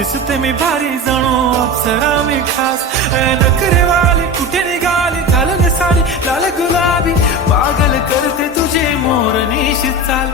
दिसते मी भारी जणू अप्सरा मी खास नखरे वाली कुठे निघाली घालून साडी लाल गुलाबी पागल करते तुझे मोरनीशी चाल